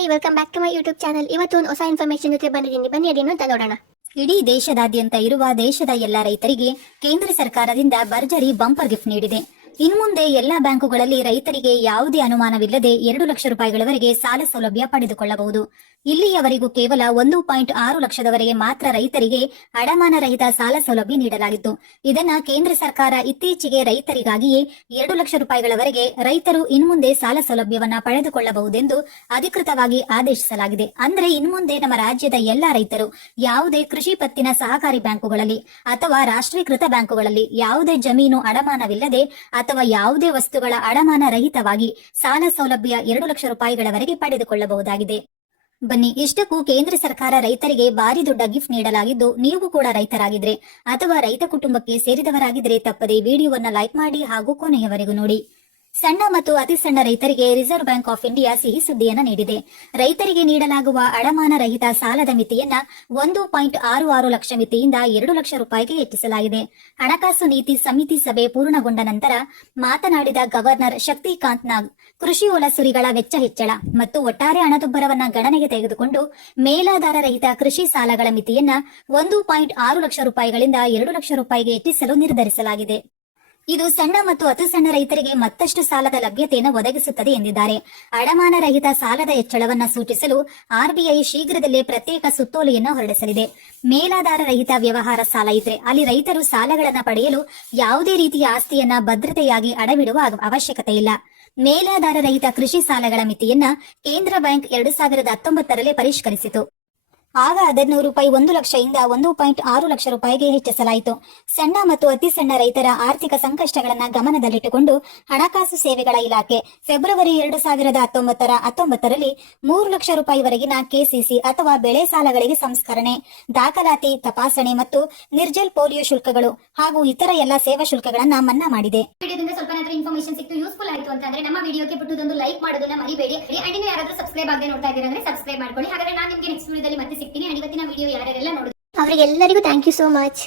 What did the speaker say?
Hi welcome back to my YouTube channel ಇವತ್ತು ಒಂದು ಹೊಸ ಇನ್ಫಾರ್ಮೇಶನ್ ಜೊತೆ ಬಂದಿದ್ದೀನಿ. ಬನ್ನಿ, ಅದೇನು ಅಂತ ನೋಡೋಣ. ಇಡೀ ದೇಶದಾದ್ಯಂತ ಇರುವ ದೇಶದ ಎಲ್ಲ ರೈತರಿಗೆ ಕೇಂದ್ರ ಸರ್ಕಾರದಿಂದ ಭರ್ಜರಿ ಬಂಪರ್ ಗಿಫ್ಟ್ ನೀಡಿದೆ. ಇನ್ಮುಂದೆ ಎಲ್ಲಾ ಬ್ಯಾಂಕುಗಳಲ್ಲಿ ರೈತರಿಗೆ ಯಾವುದೇ ಅನುಮಾನವಿಲ್ಲದೆ ಎರಡು ಲಕ್ಷ ರೂಪಾಯಿಗಳವರೆಗೆ ಸಾಲ ಸೌಲಭ್ಯ ಪಡೆದುಕೊಳ್ಳಬಹುದು. ಇಲ್ಲಿಯವರೆಗೂ ಕೇವಲ ಒಂದು ಪಾಯಿಂಟ್ ಆರು ಲಕ್ಷದವರೆಗೆ ಮಾತ್ರ ರೈತರಿಗೆ ಅಡಮಾನ ರಹಿತ ಸಾಲ ಸೌಲಭ್ಯ ನೀಡಲಾಗಿತ್ತು. ಇದನ್ನ ಕೇಂದ್ರ ಸರ್ಕಾರ ಇತ್ತೀಚೆಗೆ ರೈತರಿಗಾಗಿಯೇ ಎರಡು ಲಕ್ಷ ರೂಪಾಯಿಗಳವರೆಗೆ ರೈತರು ಇನ್ಮುಂದೆ ಸಾಲ ಸೌಲಭ್ಯವನ್ನ ಪಡೆದುಕೊಳ್ಳಬಹುದೆಂದು ಅಧಿಕೃತವಾಗಿ ಆದೇಶಿಸಲಾಗಿದೆ. ಅಂದ್ರೆ ಇನ್ಮುಂದೆ ನಮ್ಮ ರಾಜ್ಯದ ಎಲ್ಲಾ ರೈತರು ಯಾವುದೇ ಕೃಷಿ ಪತ್ತಿನ ಸಹಕಾರಿ ಬ್ಯಾಂಕುಗಳಲ್ಲಿ ಅಥವಾ ರಾಷ್ಟ್ರೀಕೃತ ಬ್ಯಾಂಕುಗಳಲ್ಲಿ ಯಾವುದೇ ಜಮೀನು ಅಡಮಾನವಿಲ್ಲದೆ ಅಥವಾ ಯಾವುದೇ ವಸ್ತುಗಳ ಅಡಮಾನ ರಹಿತವಾಗಿ ಸಾಲ ಸೌಲಭ್ಯ ಎರಡು ಲಕ್ಷ ರೂಪಾಯಿಗಳವರೆಗೆ ಪಡೆದುಕೊಳ್ಳಬಹುದಾಗಿದೆ. ಬನ್ನಿ, ಇಷ್ಟಕ್ಕೂ ಕೇಂದ್ರ ಸರ್ಕಾರ ರೈತರಿಗೆ ಭಾರಿ ದೊಡ್ಡ ಗಿಫ್ಟ್ ನೀಡಲಾಗಿದ್ದು, ನೀವು ಕೂಡ ರೈತರಾಗಿದ್ರೆ ಅಥವಾ ರೈತ ಕುಟುಂಬಕ್ಕೆ ಸೇರಿದವರಾಗಿದ್ರೆ ತಪ್ಪದೆ ವಿಡಿಯೋವನ್ನ ಲೈಕ್ ಮಾಡಿ ಹಾಗೂ ಕೊನೆಯವರೆಗೂ ನೋಡಿ. ಸಣ್ಣ ಮತ್ತು ಅತಿ ಸಣ್ಣ ರೈತರಿಗೆ ರಿಸರ್ವ್ ಬ್ಯಾಂಕ್ ಆಫ್ ಇಂಡಿಯಾ ಸಿಹಿ ಸುದ್ದಿಯನ್ನು ನೀಡಿದೆ. ರೈತರಿಗೆ ನೀಡಲಾಗುವ ಅಡಮಾನ ರಹಿತ ಸಾಲದ ಮಿತಿಯನ್ನ ಒಂದು ಪಾಯಿಂಟ್ ಆರು ಆರು ಲಕ್ಷ ಮಿತಿಯಿಂದ ಎರಡು ಲಕ್ಷ ರೂಪಾಯಿಗೆ ಹೆಚ್ಚಿಸಲಾಗಿದೆ. ಹಣಕಾಸು ನೀತಿ ಸಮಿತಿ ಸಭೆ ಪೂರ್ಣಗೊಂಡ ನಂತರ ಮಾತನಾಡಿದ ಗವರ್ನರ್ ಶಕ್ತಿಕಾಂತ್ ನಾಗ್, ಕೃಷಿ ಒಲಸುರಿಗಳ ವೆಚ್ಚ ಹೆಚ್ಚಳ ಮತ್ತು ಒಟ್ಟಾರೆ ಹಣದುಬ್ಬರವನ್ನು ಗಣನೆಗೆ ತೆಗೆದುಕೊಂಡು ಮೇಲಾಧಾರ ರಹಿತ ಕೃಷಿ ಸಾಲಗಳ ಮಿತಿಯನ್ನ ಒಂದು ಪಾಯಿಂಟ್ ಆರು ಲಕ್ಷ ರೂಪಾಯಿಗಳಿಂದ ಎರಡು ಲಕ್ಷ ರೂಪಾಯಿಗೆ ಹೆಚ್ಚಿಸಲು ನಿರ್ಧರಿಸಲಾಗಿದೆ. ಇದು ಸಣ್ಣ ಮತ್ತು ಅತಿ ಸಣ್ಣ ರೈತರಿಗೆ ಮತ್ತಷ್ಟು ಸಾಲದ ಲಭ್ಯತೆಯನ್ನು ಒದಗಿಸುತ್ತದೆ ಎಂದಿದ್ದಾರೆ. ಅಡಮಾನ ರಹಿತ ಸಾಲದ ಹೆಚ್ಚಳವನ್ನು ಸೂಚಿಸಲು ಆರ್ಬಿಐ ಶೀಘ್ರದಲ್ಲೇ ಪ್ರತ್ಯೇಕ ಸುತ್ತೋಲೆಯನ್ನು ಹೊರಡಿಸಲಿದೆ. ಮೇಲಾಧಾರ ರಹಿತ ವ್ಯವಹಾರ ಸಾಲ ಇದ್ರೆ ಅಲ್ಲಿ ರೈತರು ಸಾಲಗಳನ್ನು ಪಡೆಯಲು ಯಾವುದೇ ರೀತಿಯ ಆಸ್ತಿಯನ್ನ ಭದ್ರತೆಯಾಗಿ ಅಡವಿಡುವ ಅವಶ್ಯಕತೆ ಇಲ್ಲ. ಮೇಲಾಧಾರ ರಹಿತ ಕೃಷಿ ಸಾಲಗಳ ಮಿತಿಯನ್ನ ಕೇಂದ್ರ ಬ್ಯಾಂಕ್ ಎರಡು ಸಾವಿರದ ಹತ್ತೊಂಬತ್ತರಲ್ಲೇ ಪರಿಷ್ಕರಿಸಿತು. ಆಗ ಅದನ್ನು ರೂಪಾಯಿ ಒಂದು ಲಕ್ಷದಿಂದ ಒಂದು ಪಾಯಿಂಟ್ ಆರು ಲಕ್ಷ ರೂಪಾಯಿಗೆ ಹೆಚ್ಚಿಸಲಾಯಿತು. ಸಣ್ಣ ಮತ್ತು ಅತಿ ಸಣ್ಣ ರೈತರ ಆರ್ಥಿಕ ಸಂಕಷ್ಟಗಳನ್ನು ಗಮನದಲ್ಲಿಟ್ಟುಕೊಂಡು ಹಣಕಾಸು ಸೇವೆಗಳ ಇಲಾಖೆ ಫೆಬ್ರವರಿ ಎರಡು ಸಾವಿರದ ಹತ್ತೊಂಬತ್ತರ ಹತ್ತೊಂಬತ್ತರಲ್ಲಿ ಮೂರು ಲಕ್ಷ ರೂಪಾಯಿವರೆಗಿನ ಕೆಸಿಸಿ ಅಥವಾ ಬೆಳೆ ಸಾಲಗಳಿಗೆ ಸಂಸ್ಕರಣೆ, ದಾಖಲಾತಿ, ತಪಾಸಣೆ ಮತ್ತು ನಿರ್ಜಲ್ ಪೋಲಿಯೋ ಶುಲ್ಕಗಳು ಹಾಗೂ ಇತರ ಎಲ್ಲ ಸೇವಾ ಶುಲ್ಕಗಳನ್ನು ಮನ್ನಾ ಮಾಡಿದೆ. ಸ್ವಲ್ಪ ಇನ್ಫಾರ್ಮೇಶನ್ ಸಿಕ್ತು ಯೂಸ್ಫುಲ್ ಆಯ್ತು ಅಂತಂದ್ರೆ ನಮ್ಮ ವಿಡಿಯೋಗೆ ಬಿಟ್ಟುದೊಂದು ಲೈಕ್ ಮಾಡೋದನ್ನ ಮರಿಬೇಡಿ. ಯಾರಾದ್ರೂ ಸಬ್ಸ್ಕ್ರೈಬ್ ಆಗದೆ ನೋಡ್ತಾ ಇದ್ದೀರಾ ಅಂದ್ರೆ ಸಬ್ಸ್ಕ್ರೈಬ್ ಮಾಡ್ಕೊಳ್ಳಿ. ಹಾಗಾದ್ರೆ ನಾನು ನಿಮಗೆ ನೆಕ್ಸ್ಟ್ ವಿಡಿಯೋದಲ್ಲಿ ಮತ್ತೆ ಸಿಗ್ತೀನಿ. ಇವತ್ತಿನ ವಿಡಿಯೋ ಯಾರ್ಯಾರೆಲ್ಲ ನೋಡಿದ್ರು. ಅವರಿಗೆಲ್ಲರಿಗೂ ಥ್ಯಾಂಕ್ ಯು ಸೋ ಮಚ್